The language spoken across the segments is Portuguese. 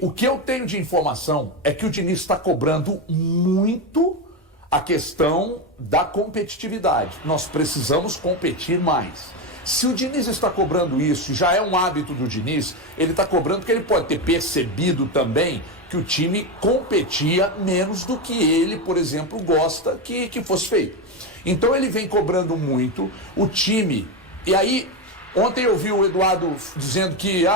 O que eu tenho de informação é que o Diniz está cobrando muito a questão da competitividade. Nós precisamos competir mais. Se o Diniz está cobrando isso, já é um hábito do Diniz, ele está cobrando porque ele pode ter percebido também que o time competia menos do que ele, por exemplo, gosta que fosse feito. Então ele vem cobrando muito o time. E aí, ontem eu vi o Eduardo dizendo que...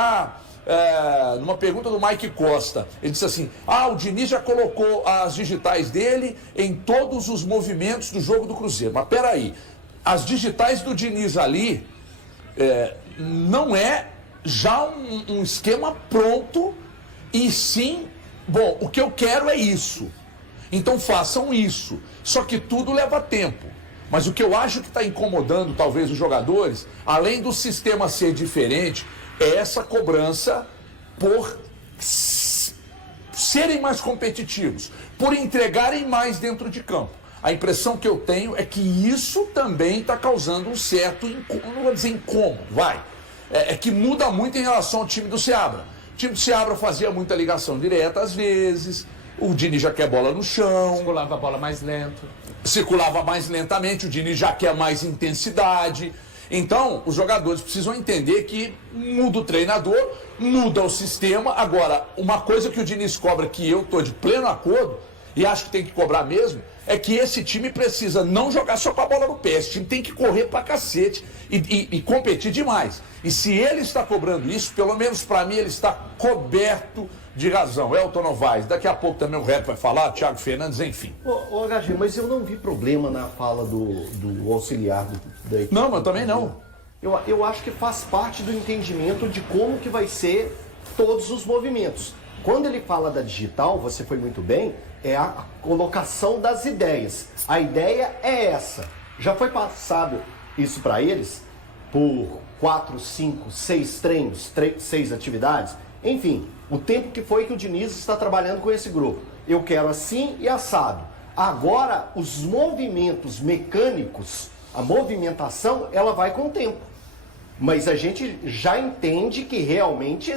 numa pergunta do Mike Costa, ele disse assim: o Diniz já colocou as digitais dele em todos os movimentos do jogo do Cruzeiro. Mas peraí, as digitais do Diniz ali não é já um esquema pronto, e sim, bom, o que eu quero é isso, então façam isso. Só que tudo leva tempo. Mas o que eu acho que está incomodando talvez os jogadores, além do sistema ser diferente, é essa cobrança por serem mais competitivos, por entregarem mais dentro de campo. A impressão que eu tenho é que isso também está causando um certo, não vou dizer incômodo, é que muda muito em relação ao time do Seabra. O time do Seabra fazia muita ligação direta às vezes, o Diniz já quer bola no chão. Circulava a bola mais lento. Circulava mais lentamente, o Diniz já quer mais intensidade. Então, os jogadores precisam entender que muda o treinador, muda o sistema. Agora, uma coisa que o Diniz cobra, que eu estou de pleno acordo, e acho que tem que cobrar mesmo, é que esse time precisa não jogar só com a bola no pé. Esse time tem que correr pra cacete e competir demais. E se ele está cobrando isso, pelo menos para mim, ele está coberto de razão. Elton Novaes, daqui a pouco também o Rep vai falar, Thiago Fernandes, enfim. Ô HG, mas eu não vi problema na fala do auxiliar da equipe. Não, mas também não. Eu acho que faz parte do entendimento de como que vai ser todos os movimentos. Quando ele fala da digital, você foi muito bem, é a colocação das ideias. A ideia é essa. Já foi passado isso para eles por 4, 5, 6 treinos, 6 atividades, enfim, o tempo que foi que o Diniz está trabalhando com esse grupo. Eu quero assim e assado. Agora, os movimentos mecânicos, a movimentação, ela vai com o tempo. Mas a gente já entende que realmente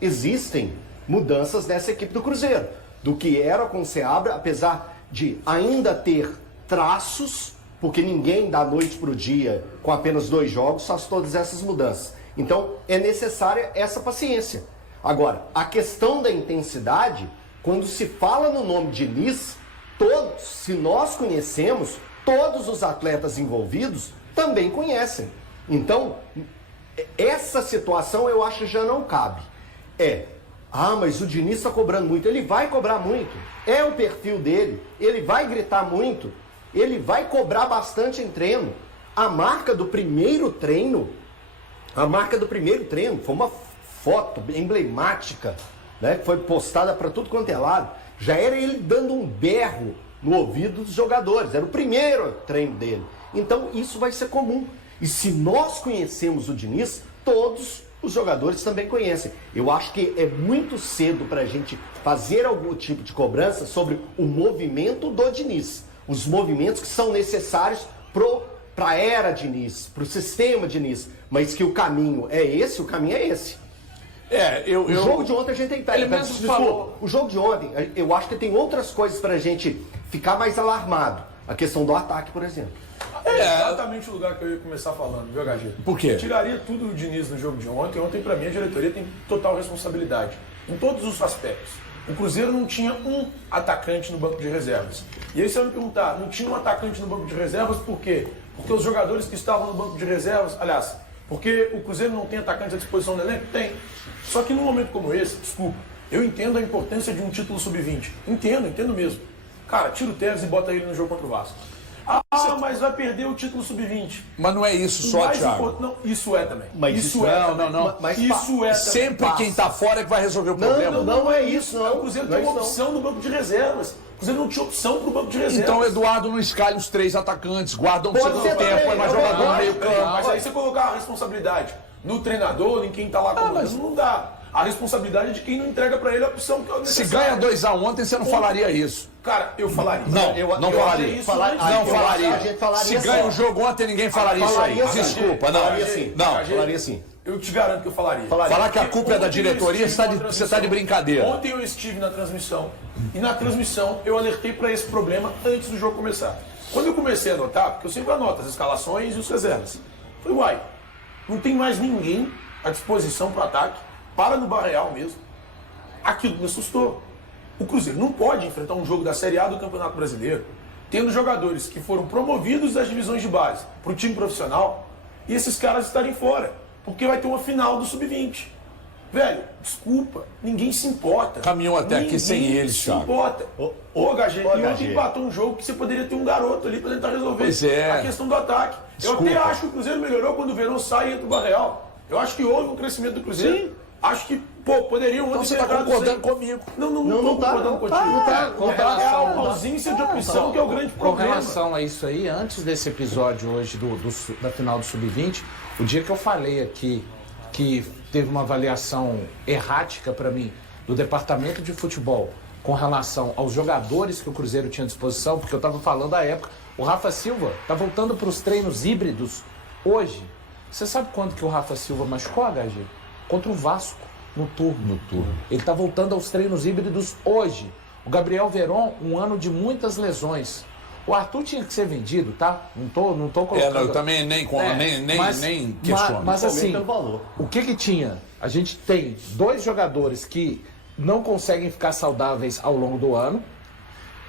existem mudanças nessa equipe do Cruzeiro. Do que era com o Seabra, apesar de ainda ter traços, porque ninguém da noite para o dia, com apenas 2 jogos, faz todas essas mudanças. Então, é necessária essa paciência. Agora, a questão da intensidade, quando se fala no nome de Diniz, todos, se nós conhecemos, todos os atletas envolvidos também conhecem. Então, essa situação eu acho que já não cabe. Mas o Diniz está cobrando muito. Ele vai cobrar muito. É o perfil dele. Ele vai gritar muito. Ele vai cobrar bastante em treino. A marca do primeiro treino foi uma foto emblemática, né, que foi postada para tudo quanto é lado. Já era ele dando um berro no ouvido dos jogadores. Era o primeiro treino dele. Então isso vai ser comum. E se nós conhecemos o Diniz, todos os jogadores também conhecem. Eu acho que é muito cedo para a gente fazer algum tipo de cobrança sobre o movimento do Diniz. Os movimentos que são necessários para a era Diniz, para o sistema Diniz. Mas que o caminho é esse, O jogo de ontem a gente tem que... Ele mesmo falou. O jogo de ontem, eu acho que tem outras coisas para a gente ficar mais alarmado. A questão do ataque, por exemplo. É exatamente o lugar que eu ia começar falando, viu, HG? Por quê? Eu tiraria tudo do Diniz no jogo de ontem. Ontem, pra mim, a diretoria tem total responsabilidade em todos os aspectos. O Cruzeiro não tinha um atacante no banco de reservas. E aí você vai me perguntar, não tinha um atacante no banco de reservas por quê? Porque os jogadores que estavam no banco de reservas, aliás, porque o Cruzeiro não tem atacante à disposição do elenco? Tem. Só que num momento como esse, desculpa, eu entendo a importância de um título sub-20. Entendo mesmo. Cara, tira o Tevez e bota ele no jogo contra o Vasco. Mas vai perder o título sub-20. Mas não é isso só, Thiago. Não, isso é também. Mas isso é também. Não. Mas isso é sempre quem está fora é que vai resolver o problema. Não é isso, não. O Cruzeiro tem uma opção no banco de reservas. O Cruzeiro não tinha opção pro banco de reservas. Então o Eduardo não escalha os 3 atacantes, guarda um segundo tempo, é mais jogador no meio campo. Mas aí você colocar a responsabilidade no treinador, em quem está lá comandando, não dá. A responsabilidade é de quem não entrega para ele a opção que é necessária. Se ganha 2-1 ontem, você não falaria isso. Cara, eu falaria. Não falaria. Não falaria. Se ganha o jogo ontem, ninguém falaria isso aí. Desculpa, não. Falaria assim. eu te garanto que eu falaria. Falar que a culpa é da Ontem eu diretoria, estive você está de brincadeira. Ontem eu estive na transmissão e na transmissão eu alertei para esse problema antes do jogo começar. Quando eu comecei a anotar, porque eu sempre anoto as escalações e os reservas, falei, uai, não tem mais ninguém à disposição para o ataque, para no Barreal mesmo. Aquilo me assustou. O Cruzeiro não pode enfrentar um jogo da Série A do Campeonato Brasileiro, tendo jogadores que foram promovidos das divisões de base para o time profissional e esses caras estarem fora, porque vai ter uma final do Sub-20. Velho, desculpa, ninguém se importa. Caminhou até aqui sem eles, se Thiago. importa. Ô, HG, e ontem empatou um jogo que você poderia ter um garoto ali para tentar resolver a questão do ataque. Desculpa. Eu até acho que o Cruzeiro melhorou quando o Verão sai e entra o Barreal. Eu acho que houve um crescimento do Cruzeiro. Sim. Acho que, poderiam... Então você está concordando comigo. Não tá concordando contigo. É a ausência de opção que é o grande problema. Com relação a isso aí, antes desse episódio hoje da final do Sub-20, o dia que eu falei aqui que teve uma avaliação errática para mim do departamento de futebol com relação aos jogadores que o Cruzeiro tinha à disposição, porque eu estava falando à época, o Rafa Silva está voltando para os treinos híbridos hoje. Você sabe quando que o Rafa Silva machucou, HG? Contra o Vasco, no turno. Ele está voltando aos treinos híbridos hoje. O Gabriel Veron, um ano de muitas lesões. O Arthur tinha que ser vendido, tá? Não tô colocando... eu também nem questiono. Mas assim, o que tinha? A gente tem 2 jogadores que não conseguem ficar saudáveis ao longo do ano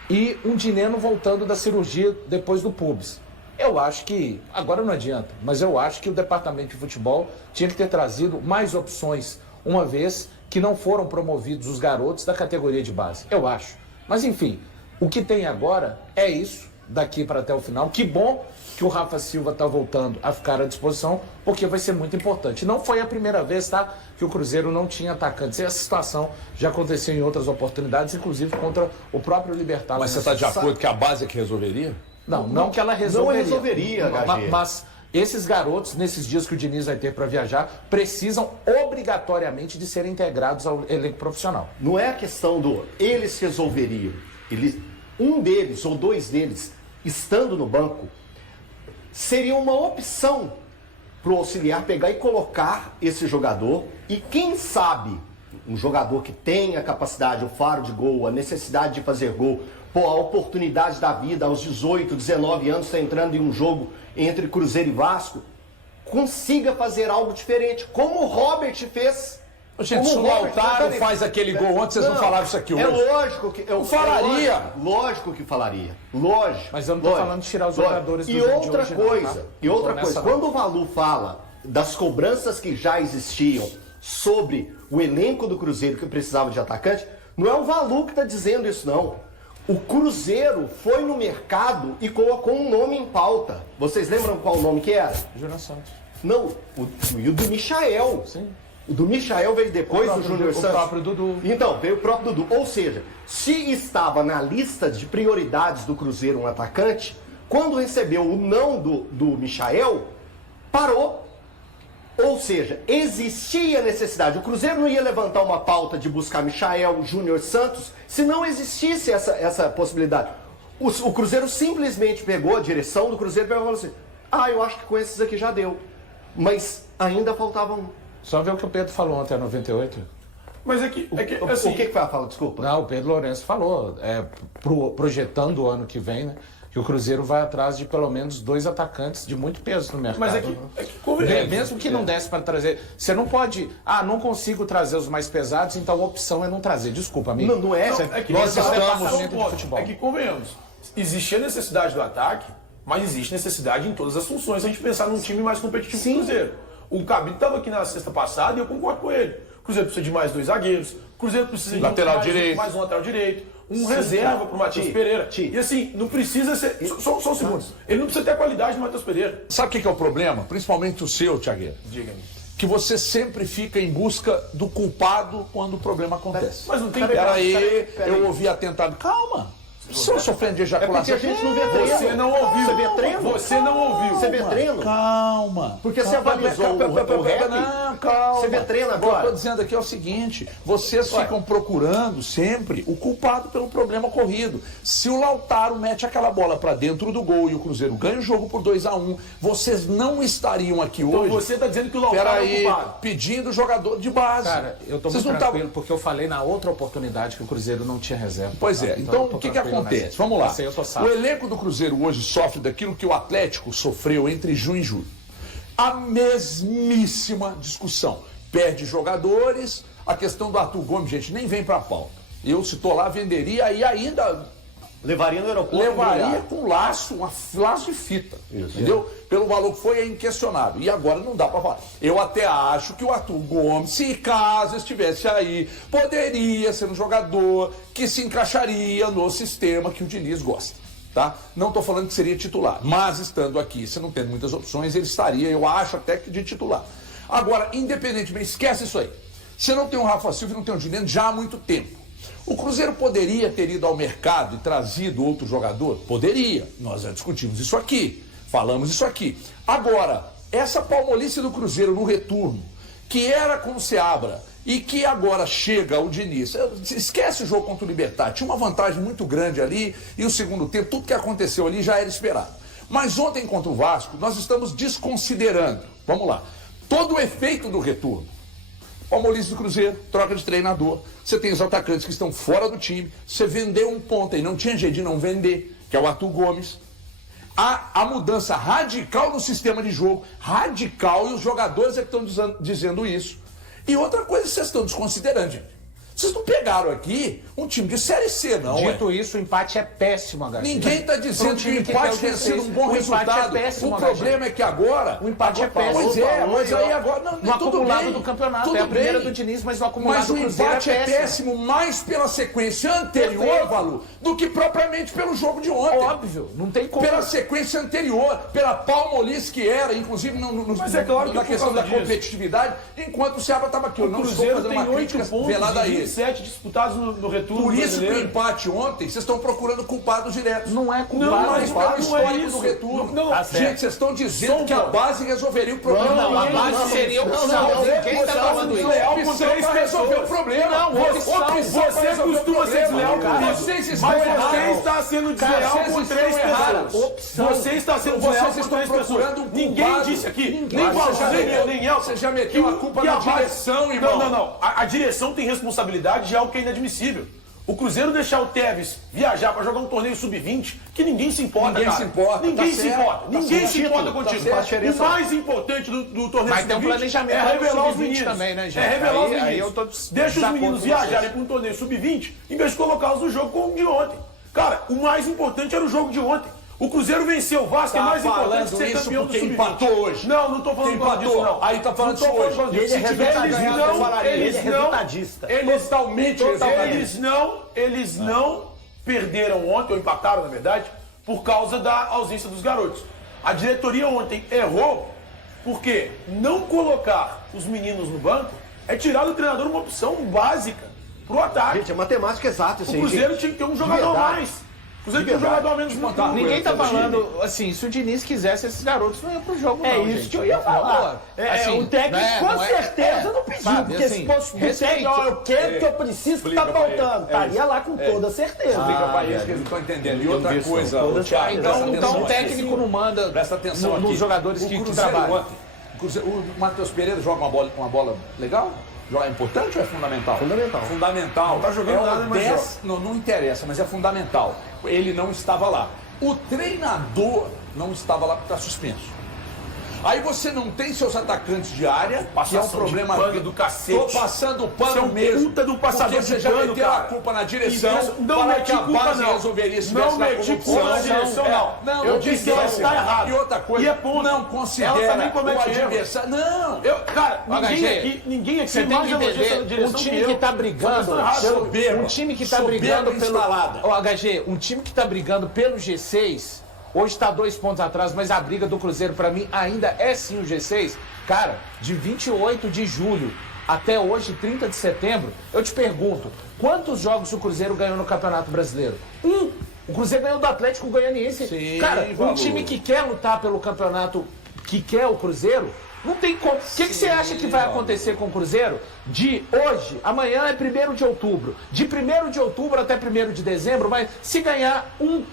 e um Dineno voltando da cirurgia depois do pubis. Eu acho que, agora não adianta, mas eu acho que o departamento de futebol tinha que ter trazido mais opções, uma vez que não foram promovidos os garotos da categoria de base. Eu acho. Mas enfim, o que tem agora é isso, daqui para até o final. Que bom que o Rafa Silva está voltando a ficar à disposição, porque vai ser muito importante. Não foi a primeira vez, tá, que o Cruzeiro não tinha atacantes. Essa situação já aconteceu em outras oportunidades, inclusive contra o próprio Libertad. Mas você está de acordo que a base é que resolveria? Não que ela resolveria. Não resolveria, HG. Mas esses garotos, nesses dias que o Diniz vai ter para viajar, precisam obrigatoriamente de serem integrados ao elenco profissional. Não é a questão do eles resolveriam. Um deles ou 2 deles, estando no banco, seria uma opção para o auxiliar pegar e colocar esse jogador. E quem sabe, um jogador que tem a capacidade, o faro de gol, a necessidade de fazer gol, a oportunidade da vida, aos 18, 19 anos, está entrando em um jogo entre Cruzeiro e Vasco, consiga fazer algo diferente, como o Robert fez. Gente, se o Lautaro faz aquele gol ontem, vocês não falaram isso aqui hoje. É lógico que... Eu falaria. Lógico que falaria. Lógico. Mas eu não estou falando de tirar os jogadores do jogo de hoje, E outra coisa, quando o Valu fala das cobranças que já existiam sobre o elenco do Cruzeiro que precisava de atacante, não é o Valu que está dizendo isso, não. O Cruzeiro foi no mercado e colocou um nome em pauta. Vocês lembram qual o nome que era? Júnior Santos. Não, e o do Michael. Sim. O do Michael veio depois do Júnior Santos. O próprio Dudu. Então, veio o próprio Dudu. Ou seja, se estava na lista de prioridades do Cruzeiro um atacante, quando recebeu o não do Michael, parou. Ou seja, existia necessidade. O Cruzeiro não ia levantar uma pauta de buscar Michael, Júnior Santos, se não existisse essa possibilidade. O Cruzeiro simplesmente pegou a direção do Cruzeiro e falou assim, eu acho que com esses aqui já deu. Mas ainda faltava um. Só ver o que o Pedro falou ontem, a 98. Mas assim, o que foi a fala? Desculpa. Não, o Pedro Lourenço falou, projetando o ano que vem, né? Que o Cruzeiro vai atrás de pelo menos 2 atacantes de muito peso no mercado. Mas mesmo que não desse para trazer. Você não pode. Não consigo trazer os mais pesados, então a opção é não trazer. Desculpa, amigo. Não é. Nós estamos dentro de futebol. É que convenhamos. Existia necessidade do ataque, mas existe necessidade em todas as funções. Se a gente pensar num time mais competitivo que o Cruzeiro. O Cabito estava aqui na sexta passada e eu concordo com ele. O Cruzeiro precisa de mais 2 zagueiros. O Cruzeiro precisa de mais um lateral direito. Reserva para o Matheus Pereira. E assim, não precisa ser... Só um segundo. Ele não precisa ter a qualidade do Matheus Pereira. Sabe o que é o problema? Principalmente o seu, Thiagueiro. Diga-me. Que você sempre fica em busca do culpado quando o problema acontece. Mas não tem... Peraí, eu ouvi atentado. Calma. Estão sofrendo de ejaculação. É porque a gente não vê treino. Você não ouviu. Você vê treino? Você não ouviu. Você vê treino? Calma. Porque você avalizou o rap. calma. Você vê treino O que agora? eu tô dizendo aqui é o seguinte, vocês ficam procurando sempre o culpado pelo problema ocorrido. Se o Lautaro mete aquela bola pra dentro do gol e o Cruzeiro ganha o jogo por 2-1, vocês não estariam aqui Então hoje. você tá dizendo que o Lautaro é o culpado. Pedindo jogador de base. Cara, eu tô Vocês muito não tranquilo tavam- porque eu falei na outra oportunidade que o Cruzeiro não tinha reserva. Pois é, eu então tô o que tranquilo acontece? nessa. Vamos lá. Essa aí eu tô safo. O elenco do Cruzeiro hoje sofre daquilo que o Atlético sofreu entre junho e julho. A mesmíssima discussão. Perde jogadores, a questão do Arthur Gomes, gente, nem vem pra pauta. Eu, se tô lá, venderia e ainda Levaria no aeroporto. levaria com laço, laço de fita. Entendeu? Pelo valor que foi, é inquestionável. E agora não dá pra falar. Eu até acho que o Arthur Gomes, se caso estivesse aí, poderia ser um jogador que se encaixaria no sistema que o Diniz gosta. Tá? Não estou falando que seria titular, mas estando aqui, você não tendo muitas opções, ele estaria, eu acho, até que de titular. Agora, independentemente, esquece isso aí. Você não tem um Rafa Silva e não tem um Dineno já há muito tempo. O Cruzeiro poderia ter ido ao mercado e trazido outro jogador? Poderia. Nós já discutimos isso aqui, falamos isso aqui. Agora, essa palmolice do Cruzeiro no retorno, que era com o Seabra, e que agora chega o Diniz. Esquece o jogo contra o Libertad. Tinha uma vantagem muito grande ali e o segundo tempo, tudo que aconteceu ali já era esperado. Mas ontem contra o Vasco, nós estamos desconsiderando, vamos lá, todo o efeito do retorno. Palmolice do Cruzeiro, troca de treinador, você tem os atacantes que estão fora do time, você vendeu um ponta e não tinha jeito de não vender, que é o Arthur Gomes. A mudança radical no sistema de jogo, radical, e os jogadores é que estão dizendo isso. E outra coisa que vocês estão desconsiderando, gente. Vocês não pegaram aqui um time de Série C, não. Dito isso, o empate é péssimo, HG. Ninguém está dizendo que o empate tenha sido um bom resultado. O problema é que agora... O empate é péssimo. Pois é, mas aí agora... Não, No tudo acumulado bem, do campeonato. tudo É a primeira bem. do Diniz, mas no acumulado Mas do o Cruzeiro empate é péssimo mais pela sequência anterior, Perfeito. Valu, do que propriamente pelo jogo de ontem. Óbvio, não tem como. Pela sequência anterior, pela palmolice que era, inclusive Mas é claro que na por questão causa da disso. competitividade, enquanto o Seabra estava aqui. Eu O não estou Cruzeiro fazendo tem uma 8 crítica pontos velada a de ele. 27 disputados no retorno Por isso que o brasileiro. empate ontem, vocês estão procurando culpados diretos. Não é culpado. Não, Mas não é pelo histórico isso. do retorno. Não, tá certo. Gente, vocês estão dizendo Só um que a ponto. base resolveria o problema. Não, a Ninguém- base seria opção. não, Ninguém está falando isso. Leal com Opção 3 para resolver pessoas. o problema. Não, opção. Você costuma ser desleal com isso. Vocês estão Mas você errados. está sendo desleal Vocês com estão 3 errados. pessoas. Você está sendo Vocês desleal com estão 3 pessoas. procurando um Ninguém culpado. disse aqui, Ninguém. nem Você já Valzinha, meteu- nem Elton. você já meteu a culpa que na base- direção, irmão. Não. A direção tem responsabilidade de algo que é inadmissível. O Cruzeiro deixar o Tevez viajar para jogar um torneio sub-20, que ninguém se importa, Ninguém cara. se importa, Ninguém tá se certo, importa. tá Ninguém certo. se importa Tá contigo. certo. O mais importante do torneio Mas tem um sub-20 planejamento é pro revelar os sub-20 meninos. também, né, gente? É revelar os Aí meninos. eu tô Deixa os desacordo meninos com viajarem vocês. para um torneio sub-20, em vez de colocá-los no jogo como o de ontem. Cara, o mais importante era o jogo de ontem. O Cruzeiro venceu o Vasco, é Tá mais importante falando que ser isso campeão do porque sub-20. empatou hoje. Não tô falando Empatou. disso, não. Aí tá falando Não tô disso hoje. falando disso. Ele é resultadista, eu falaria, ele é resultadista. Totalmente Eles não perderam ontem, ou empataram, na verdade, por causa da ausência dos garotos. A diretoria ontem errou porque não colocar os meninos no banco é tirar do treinador uma opção básica pro ataque. Gente, é matemática exata isso O aí. Cruzeiro gente. tinha que ter um jogador a verdade. mais. O Cruzeiro tem um jogador a menos no time. Ninguém tá falando, assim, se o Diniz quisesse, esses garotos não iam pro jogo, É não, isso gente. que eu ia falar. Assim, O técnico né, com não é- certeza não pediu, sabe, porque assim, se fosse o respeito. técnico, ó, eu quero que eu preciso que tá Explica pra ele. faltando. Estaria lá com toda certeza. Explica pra eles que eles não estão entendendo. E outra coisa, ô, Thiago, Então, presta então atenção o aqui. técnico não manda Presta atenção nos aqui. jogadores O que Cruzeiro trabalham. ontem, o Matheus Pereira joga uma bola legal? É importante ou é fundamental? Fundamental. Fundamental. Não tá jogando é nada, um mas 10, não interessa, mas é fundamental. Ele não estava lá. O treinador não estava lá porque está suspenso. Aí você não tem seus atacantes de área, que é um Passação de problema pano do cacete. Tô passando pano Você é um mesmo. puta do passador porque você de já pano, meteu cara. a culpa na direção. Então, não para meti que a culpa, base não. resolveria isso. Não meti culpa na direção, não. Eu Eu disse disse que assim, tá errado. E outra coisa, E é ponto. não Ela considera também o comete erro. adversário. Não. Cara, HG, ninguém aqui Você tem mais que elogia essa entender, direção um time eu. que tá brigando, Só que eu tô errado. um time que tá Soberba brigando pelo... instalada. Ó, HG, um time que tá brigando pelo G6, hoje está 2 pontos atrás, mas a briga do Cruzeiro pra mim ainda é sim o G6. Cara, de 28 de julho até hoje, 30 de setembro, eu te pergunto, quantos jogos o Cruzeiro ganhou no Campeonato Brasileiro? O Cruzeiro ganhou do Atlético Goianiense. Sim, Cara, um valor. time que quer lutar pelo campeonato, que quer o Cruzeiro, Não tem como. O que você acha que vai acontecer com o Cruzeiro de hoje, amanhã é 1º de outubro, de 1º de outubro até 1º de dezembro, mas se ganhar um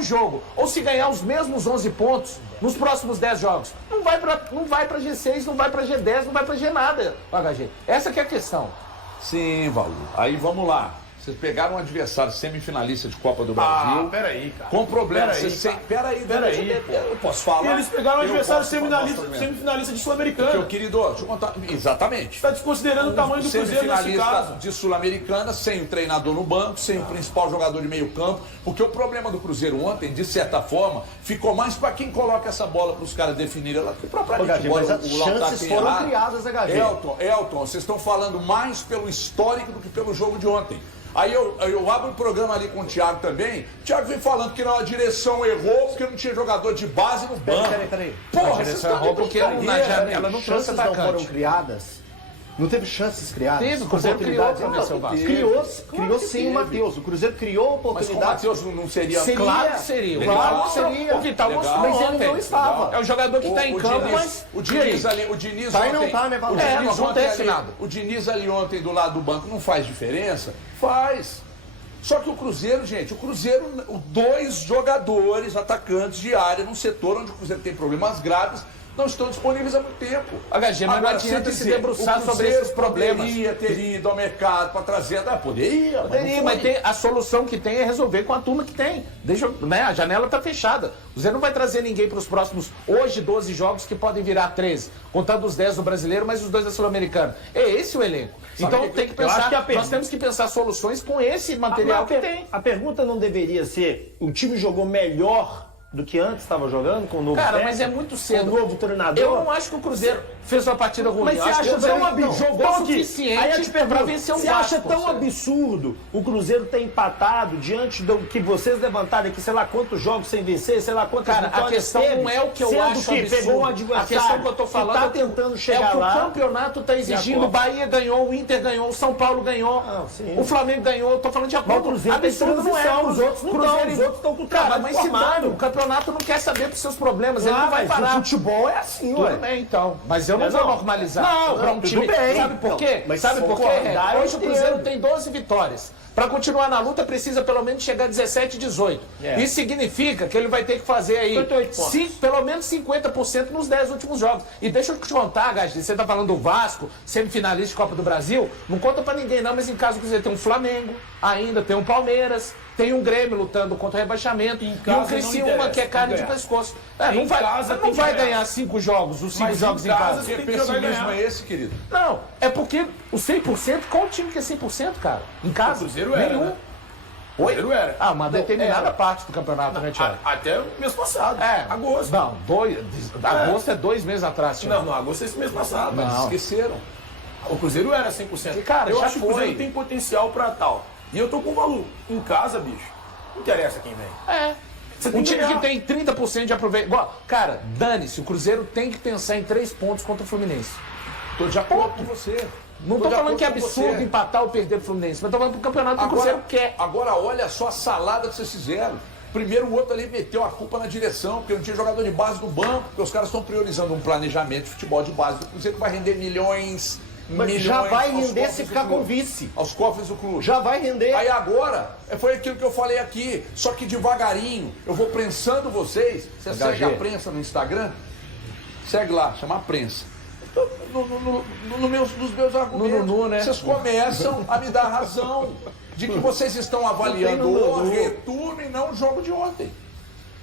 jogo, ou se ganhar os mesmos 11 pontos nos próximos 10 jogos, não vai pra G6, não vai pra G10, não vai pra G nada, HG. Essa que é a questão. Sim, Valu. Aí vamos lá. Vocês pegaram um adversário semifinalista de Copa do Brasil. Peraí, cara. Com problemas. Peraí, Eu posso falar. Eles pegaram um Eu adversário posso semifinalista de Sul-Americana. Meu querido, deixa eu contar. Exatamente. Você está desconsiderando o tamanho do Cruzeiro nesse caso. De Sul-Americana, sem o treinador no banco, sem o principal jogador de meio campo, porque o problema do Cruzeiro ontem, de certa forma, ficou mais para quem coloca essa bola para os caras definirem ela, que propriamente mas as chances foram criadas, HG. Elton, vocês estão falando mais pelo histórico do que pelo jogo de ontem. Aí eu abro um programa ali com o Thiago também. O Thiago vem falando que a direção errou porque não tinha jogador de base no banco. Peraí. Porra, A vocês direção estão de errou porque brincadeira. na janela não trouxe Chances não foram atacante. criadas? Não teve chances criadas? Teve, o Cruzeiro criou Oportunidades? pra vencer o Vasco. Criou sim teve. o Matheus. O Cruzeiro criou Mas com o oportunidades. Matheus não seria... Claro que seria. Legal. Claro que seria. O Vital Legal. mostrou Mas ele ontem. não estava. É o jogador que está em campo, Diniz, mas... o Diniz ali, o Diniz Tá e ontem... não tá, né, Valdir? É, não Diniz ontem acontece ali, nada. O Diniz ali ontem do lado do banco não faz diferença? Faz. Só que o Cruzeiro, gente, dois jogadores, atacantes de área, num setor onde o Cruzeiro tem problemas graves, não estão disponíveis há muito tempo. HG, mas não adianta se debruçar sobre esses problemas. Poderia ter ido ao mercado para trazer... Poderia, Poderia, mas a solução que tem é resolver com a turma que tem. A janela está fechada. O Zé não vai trazer ninguém para os próximos, hoje, 12 jogos que podem virar 13. Contando os 10 do brasileiro, mas os 2 da Sul-Americana. É esse o elenco. Então tem que pensar, nós temos que pensar soluções com esse material que tem. A pergunta não deveria ser: o time jogou melhor do que antes estava jogando com o novo Cara, técnico, mas é muito cedo. com o novo treinador? Eu não acho que o Cruzeiro fez uma partida ruim. Mas Eu você acho que acha o Cruzeiro tão jogou o suficiente para vencer o Você Vasco. acha tão absurdo o Cruzeiro ter empatado diante do que vocês levantaram aqui, sei lá quantos jogos sem vencer, sei lá quantas Cara, a vitórias questão teve, não é o que eu sendo acho que absurdo. pegou um A adversário questão que eu tô falando tá tentando chegar é que lá. o campeonato está exigindo. O Bahia ganhou, o Inter ganhou, o São Paulo ganhou, Não, sim. o Flamengo ganhou. Eu tô falando de Mas o acordo. Cruzeiro tem Absurdo não é. transição, os outros não Cruzeiro- estão, os outros estão com o Cara, trabalho mas se formado. dá, o campeonato não quer saber dos seus problemas, ele não vai mas parar. o futebol é assim, Tudo ué. bem, então. Mas eu não vou normalizar. Não, pra um tudo time. bem. Sabe por quê? Não, mas Sabe por quê? concordar, eu Hoje o Cruzeiro entendo. tem 12 vitórias. Para continuar na luta, precisa pelo menos chegar a 17, 18. Isso significa que ele vai ter que fazer aí 58 pontos. pelo menos 50% nos 10 últimos jogos. E deixa eu te contar, Gasti, você tá falando do Vasco, semifinalista de Copa do Brasil, não conta pra ninguém não, mas em caso do Cruzeiro tem um Flamengo, ainda tem um Palmeiras, tem um Grêmio lutando contra o rebaixamento, e um casa não Criciúma interessa, que é carne não de ganha. pescoço. Em Não vai, casa não tem vai que ganhar. ganhar 5 jogos, os 5 Mas jogos em em casa casa. você Que tem que jogar e pessimismo ganhar. é esse, querido? Não, é porque o 100%, qual time que é 100%, cara? Em casa? O Cruzeiro era, Nenhum. né? O Cruzeiro era. Ah, uma determinada era. parte do campeonato, né, Thiago? Até o mês passado. É. Agosto. Não, agosto é 2 meses atrás, Thiago. Não, agosto é esse mês passado. Não. Esqueceram. O Cruzeiro era 100%. E, cara, eu já acho que o foi. Cruzeiro tem potencial pra tal. E eu tô com o Valu. Em casa, bicho, não interessa quem vem. É. Você tem Um que time ganhar. que tem 30% de aproveitamento. Cara, dane-se, o Cruzeiro tem que pensar em 3 pontos contra o Fluminense. Tô de acordo com você. Não tô de falando que é acordo com absurdo você. empatar ou perder pro Fluminense, mas tô falando pro campeonato que o Cruzeiro quer. Agora olha só a salada que vocês fizeram. Primeiro o outro ali meteu a culpa na direção, porque não tinha jogador de base do banco, porque os caras estão priorizando um planejamento de futebol de base do Cruzeiro que vai render milhões. Mas já vai aos render cofres se do ficar clube. com vice. Aos cofres do clube. Já vai render. Aí agora, foi aquilo que eu falei aqui, só que devagarinho, eu vou prensando vocês. Você segue a prensa no Instagram? Segue lá, chama a prensa. Nos meus argumentos, Nunu, né? vocês começam a me dar razão de que vocês estão avaliando o retorno e não o jogo de ontem.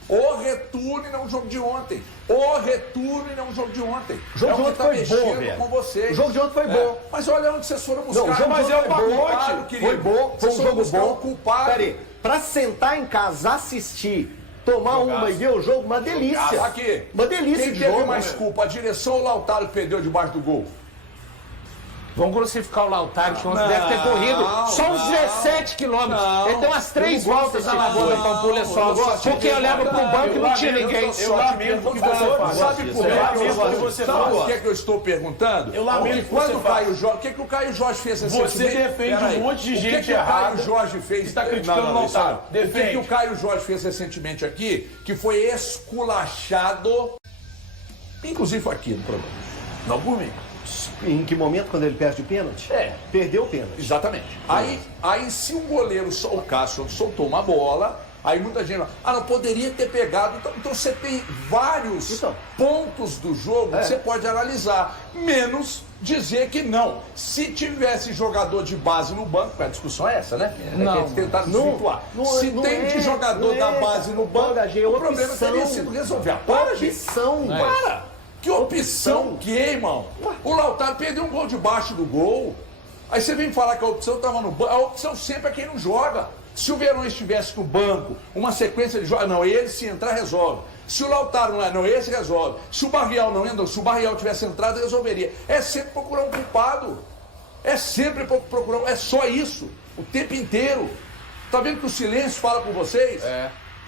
O retorno e não o jogo de ontem. O retorno e não o jogo de ontem. O jogo de que ontem tá foi mexendo bom, velho. com vocês. O jogo de ontem foi bom. Mas olha onde vocês foram buscar. Não, o jogo Mas de é ontem o foi bom, pacote, querido. Foi bom, foi um Vocês foram jogo buscar bom. o culpado. Peraí, pra sentar em casa, assistir, tomar uma e ver o jogo, uma delícia. Aqui. Uma delícia Quem de teve jogo. mais culpa? A direção ou o Lautaro que perdeu debaixo do gol? Vamos crucificar o Lautaro, que ontem deve ter corrido só uns 17 quilômetros. Ele deu umas 3 voltas na Lagoa da Pampulha só. Porque olhava pro banco e não tinha ninguém. Eu lamento que você faz. Sabe por Eu lamento que que você Sabe faz. o que é que eu estou perguntando? Eu lamento Porque que quando você o faz. Caio Jorge, o que, que o Caio Jorge fez recentemente? Você defende Peraí, um monte de o que gente que o Caio errada Jorge fez? e tá criticando o isso Lautaro. não. O que, que Defende. o Caio Jorge fez recentemente aqui, que foi esculachado Inclusive foi aqui no programa. Não por mim. Em que momento, quando ele perde o pênalti? Perdeu o pênalti. Exatamente. Aí se o goleiro, o Cássio, soltou uma bola, aí muita gente fala, não poderia ter pegado. Então você tem vários pontos do jogo que você pode analisar, menos dizer que não. Se tivesse jogador de base no banco, a discussão é essa, né? Não. Tentar desvirtuar. Se tem de jogador da base no banco, o problema teria sido resolvido. Para, gente. Para! Que opção que, irmão? O Lautaro perdeu um gol debaixo do gol. Aí você vem falar que a opção estava no banco. A opção sempre é quem não joga. Se o Verón estivesse no banco, uma sequência de jogos, não, ele se entrar resolve. Se o Lautaro não, esse resolve. Se o Barrial não entra, se o Barrial tivesse entrado, resolveria. É sempre procurar um culpado. É sempre procurar, é só isso. O tempo inteiro. Tá vendo que o silêncio fala com vocês?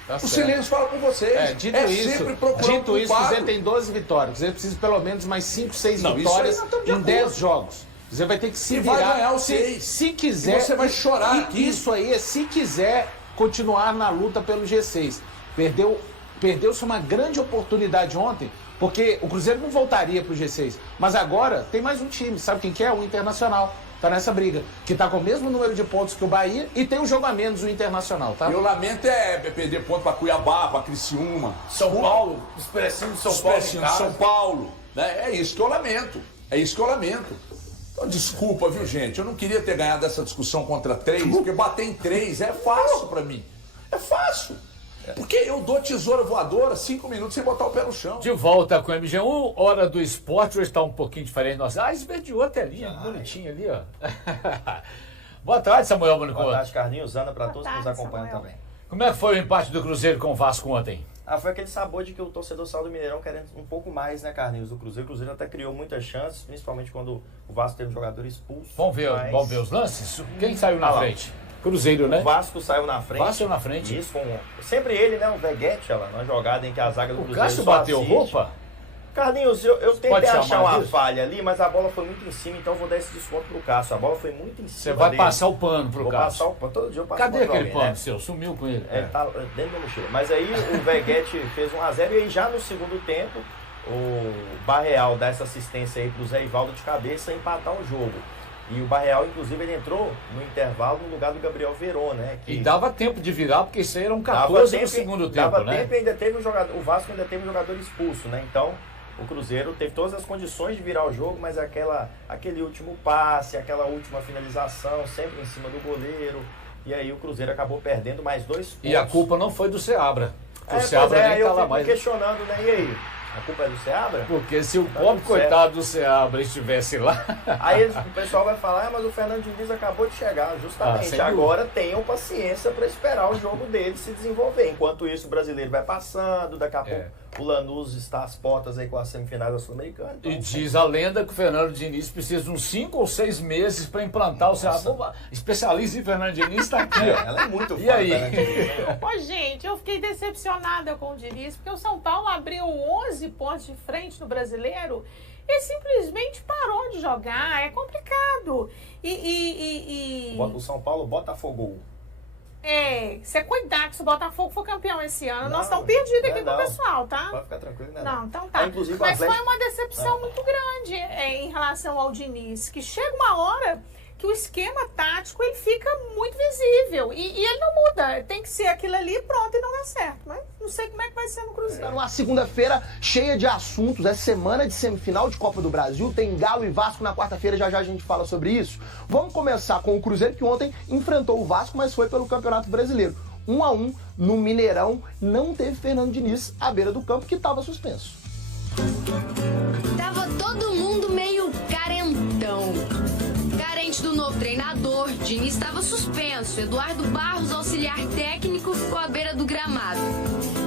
Tá o certo. silêncio fala com vocês. Dito isso, sempre procurar um o culpado. Cruzeiro tem 12 vitórias. Ele precisa pelo menos mais 5, 6 vitórias em 10 jogos. Você vai ter que se virar. Vai ganhar os 6. Se quiser. E você vai chorar aqui. Isso aí é se quiser continuar na luta pelo G6. Perdeu-se uma grande oportunidade ontem, porque o Cruzeiro não voltaria pro G6. Mas agora tem mais um time. Sabe quem que é? O Internacional. Tá nessa briga, que tá com o mesmo número de pontos que o Bahia e tem um jogo a menos o Internacional, tá? Eu lamento perder ponto para Cuiabá, para Criciúma. São Paulo, expressivo de São Paulo. Expressivo de São Paulo. Né? É isso que eu lamento. Então, desculpa, viu, gente? Eu não queria ter ganhado essa discussão contra 3, porque bater em 3 é fácil para mim. É fácil. Porque eu dou tesoura voadora 5 minutos sem botar o pé no chão. De volta com o MG1, Hora do Esporte, hoje está um pouquinho diferente. Nossa, esverdeou a telinha, bonitinha ali, ó. Boa tarde, Samuel Manicoto. Boa tarde, Carlinhos, Ana, para todos que nos acompanham também. Como é que foi o empate do Cruzeiro com o Vasco ontem? Foi aquele sabor de que o torcedor saiu do Mineirão querendo um pouco mais, né, Carlinhos, do Cruzeiro. O Cruzeiro até criou muitas chances, principalmente quando o Vasco teve um jogador expulso. Vamos ver os lances? Quem saiu na frente? Cruzeiro, né? O Vasco saiu na frente. Vasco saiu na frente. Isso, sempre ele, né? O Veguete, numa jogada em que a zaga do Cruzeiro. O Cássio bateu roupa? Carlinhos, eu tentei achar uma disso? falha ali, mas a bola foi muito em cima, então eu vou dar esse desconto pro Cássio. A bola foi muito em cima. Você vai dele. passar o pano pro Cássio? Vou passar o pano. Todo dia eu passo Cadê o pano aquele alguém, pano né? seu? Sumiu com ele. Tá dentro da mochila. Mas aí o Veguete fez 1-0 e aí já no segundo tempo o Barreal dá essa assistência aí pro Zé Ivaldo de cabeça e empatar o jogo. E o Barreal, inclusive, ele entrou no intervalo no lugar do Gabriel Verón, né? E dava tempo de virar, porque isso aí eram 14 no segundo tempo, dava né? tempo e ainda teve um jogador, o Vasco ainda teve um jogador expulso, né? Então, o Cruzeiro teve todas as condições de virar o jogo, mas aquele último passe, aquela última finalização, sempre em cima do goleiro. E aí o Cruzeiro acabou perdendo mais 2 pontos. E a culpa não foi do Seabra. O Seabra nem tá lá mais. Eu fico questionando, né? E aí? A culpa é do Seabra? Porque se o pobre coitado do Seabra estivesse lá... Aí o pessoal vai falar, mas o Fernando Diniz acabou de chegar, justamente. Agora tenham paciência para esperar o jogo dele se desenvolver. Enquanto isso, o brasileiro vai passando, daqui a pouco o Lanús está às portas aí com a semifinal da Sul-Americana. Então, e diz a lenda que o Fernando Diniz precisa de uns 5 ou 6 meses para implantar o Seabra. Especialista em Fernando Diniz está aqui, ó. Ela é muito E aí? Ô, gente, eu fiquei decepcionada com o Diniz, porque o São Paulo abriu 11 pontos de frente no Brasileiro e simplesmente parou de jogar. É complicado. O São Paulo Botafogo. Você cuidar que se o Botafogo for campeão esse ano, nós estamos perdidos aqui com o pessoal, tá? Pode ficar tranquilo, né? Não, então tá. Inclusive, mas foi uma decepção muito grande em relação ao Diniz, que chega uma hora que o esquema tático ele fica muito visível e ele não muda. Tem que ser aquilo ali pronto e não dá certo. Mas não sei como é que vai ser no Cruzeiro. Uma segunda-feira cheia de assuntos, é semana de semifinal de Copa do Brasil, tem Galo e Vasco na quarta-feira, já a gente fala sobre isso. Vamos começar com o Cruzeiro, que ontem enfrentou o Vasco, mas foi pelo Campeonato Brasileiro. 1-1 no Mineirão, não teve Fernando Diniz à beira do campo, que estava suspenso. Tava todo mundo meio carentão. Carente do novo treinador, Diniz estava suspenso. Eduardo Barros, auxiliar técnico, ficou à beira do gramado.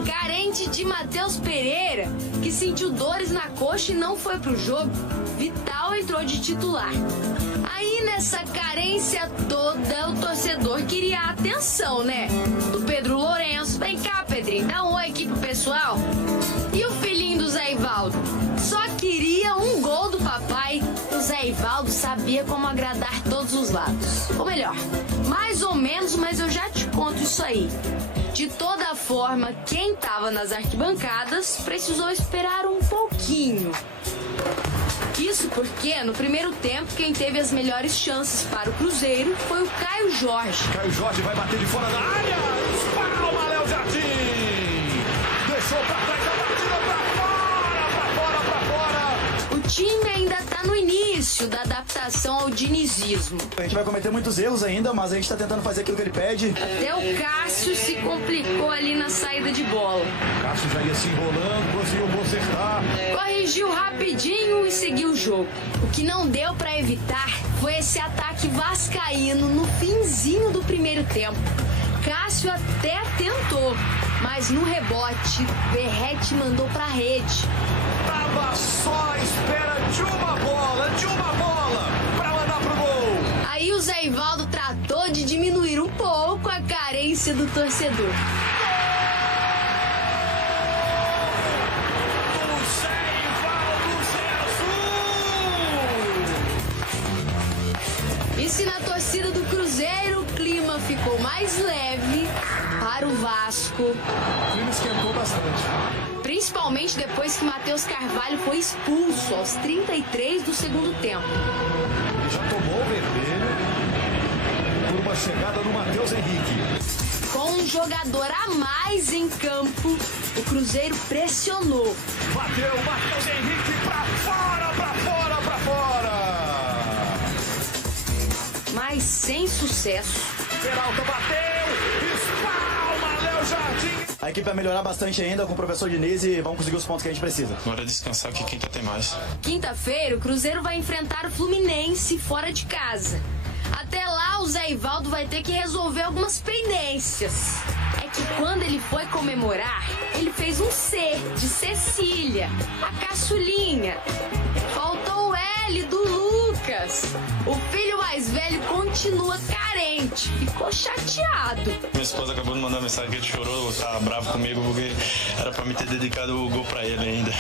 Carente de Matheus Pereira, que sentiu dores na coxa e não foi pro jogo. Vital entrou de titular. Aí nessa carência toda, o torcedor queria a atenção, né? Do Pedro Lourenço. Vem cá, Pedrinho, dá um oi aqui pro pessoal. E o filhinho do Zé Ivaldo? Só queria um gol do papai. O Zé Ivaldo sabia como agradar todos os lados. Ou melhor, mais ou menos, mas eu já te conto isso aí. De toda forma, quem estava nas arquibancadas precisou esperar um pouquinho. Isso porque, no primeiro tempo, quem teve as melhores chances para o Cruzeiro foi o Caio Jorge. Caio Jorge vai bater de fora da área. Espalma, Léo Jardim. Deixou pra trás a batida, pra fora. O time ainda está no início da adaptação ao dinizismo. A gente vai cometer muitos erros ainda, mas a gente tá tentando fazer aquilo que ele pede. Até o Cássio se complicou ali na saída de bola. O Cássio já ia se enrolando, conseguiu consertar. Corrigiu rapidinho e seguiu o jogo. O que não deu para evitar foi esse ataque vascaíno no finzinho do primeiro tempo. Cássio até tentou, mas no rebote, Verratti mandou pra rede. Tava só à espera de uma bola pra mandar pro gol. Aí o Zé Ivaldo tratou de diminuir um pouco a carência do torcedor. E se na torcida do Cruzeiro o clima ficou mais leve, para o Vasco... O clima esquentou bastante. Principalmente depois que Matheus Carvalho foi expulso aos 33 do segundo tempo. Ele já tomou o vermelho por uma chegada do Matheus Henrique. Com um jogador a mais em campo, o Cruzeiro pressionou. Bateu, Matheus Henrique pra fora. Mas sem sucesso. Peralta bateu, espalma, Léo Jardim. A equipe vai melhorar bastante ainda com o professor Diniz e vamos conseguir os pontos que a gente precisa. Agora é descansar que quinta tem mais. Quinta-feira, o Cruzeiro vai enfrentar o Fluminense fora de casa. Até lá, o Zé Ivaldo vai ter que resolver algumas pendências. É que quando ele foi comemorar, ele fez um C de Cecília, a caçulinha. Faltou o L do Lucas. O filho mais velho continua carente, ficou chateado. Minha esposa acabou de mandar mensagem que ele chorou, tá bravo comigo porque era pra me ter dedicado o gol pra ele ainda.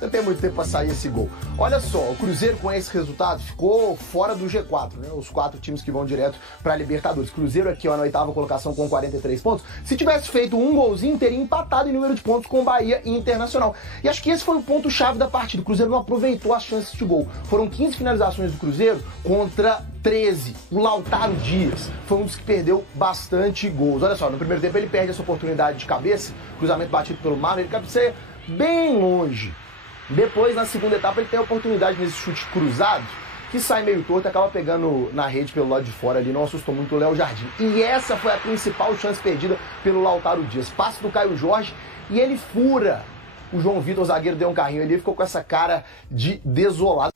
Não tem muito tempo para sair esse gol. Olha só, o Cruzeiro com esse resultado ficou fora do G4, né? Os 4 times que vão direto para a Libertadores. Cruzeiro aqui ó, na 8ª colocação com 43 pontos. Se tivesse feito um golzinho, teria empatado em número de pontos com Bahia e Internacional. E acho que esse foi o ponto-chave da partida. O Cruzeiro não aproveitou as chances de gol. Foram 15 finalizações do Cruzeiro contra 13. O Lautaro Dias foi um dos que perdeu bastante gols. Olha só, no primeiro tempo ele perde essa oportunidade de cabeça, cruzamento batido pelo Marlon, ele cabeceia bem longe. Depois, na segunda etapa, ele tem a oportunidade nesse chute cruzado, que sai meio torto e acaba pegando na rede pelo lado de fora ali, não assustou muito o Léo Jardim. E essa foi a principal chance perdida pelo Lautaro Dias. Passe do Caio Jorge e ele fura. O João Vitor, o zagueiro, deu um carrinho ali e ficou com essa cara de desolado.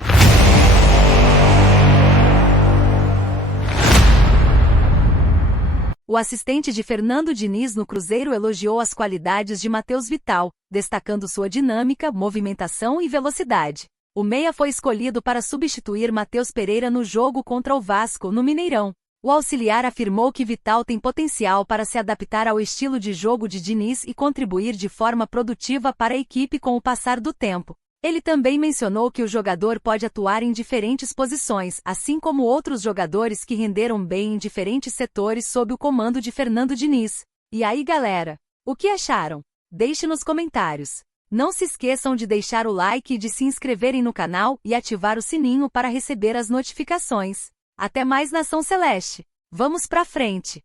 O assistente de Fernando Diniz no Cruzeiro elogiou as qualidades de Matheus Vital, destacando sua dinâmica, movimentação e velocidade. O meia foi escolhido para substituir Matheus Pereira no jogo contra o Vasco, no Mineirão. O auxiliar afirmou que Vital tem potencial para se adaptar ao estilo de jogo de Diniz e contribuir de forma produtiva para a equipe com o passar do tempo. Ele também mencionou que o jogador pode atuar em diferentes posições, assim como outros jogadores que renderam bem em diferentes setores sob o comando de Fernando Diniz. E aí, galera? O que acharam? Deixe nos comentários. Não se esqueçam de deixar o like e de se inscreverem no canal e ativar o sininho para receber as notificações. Até mais, Nação Celeste! Vamos pra frente!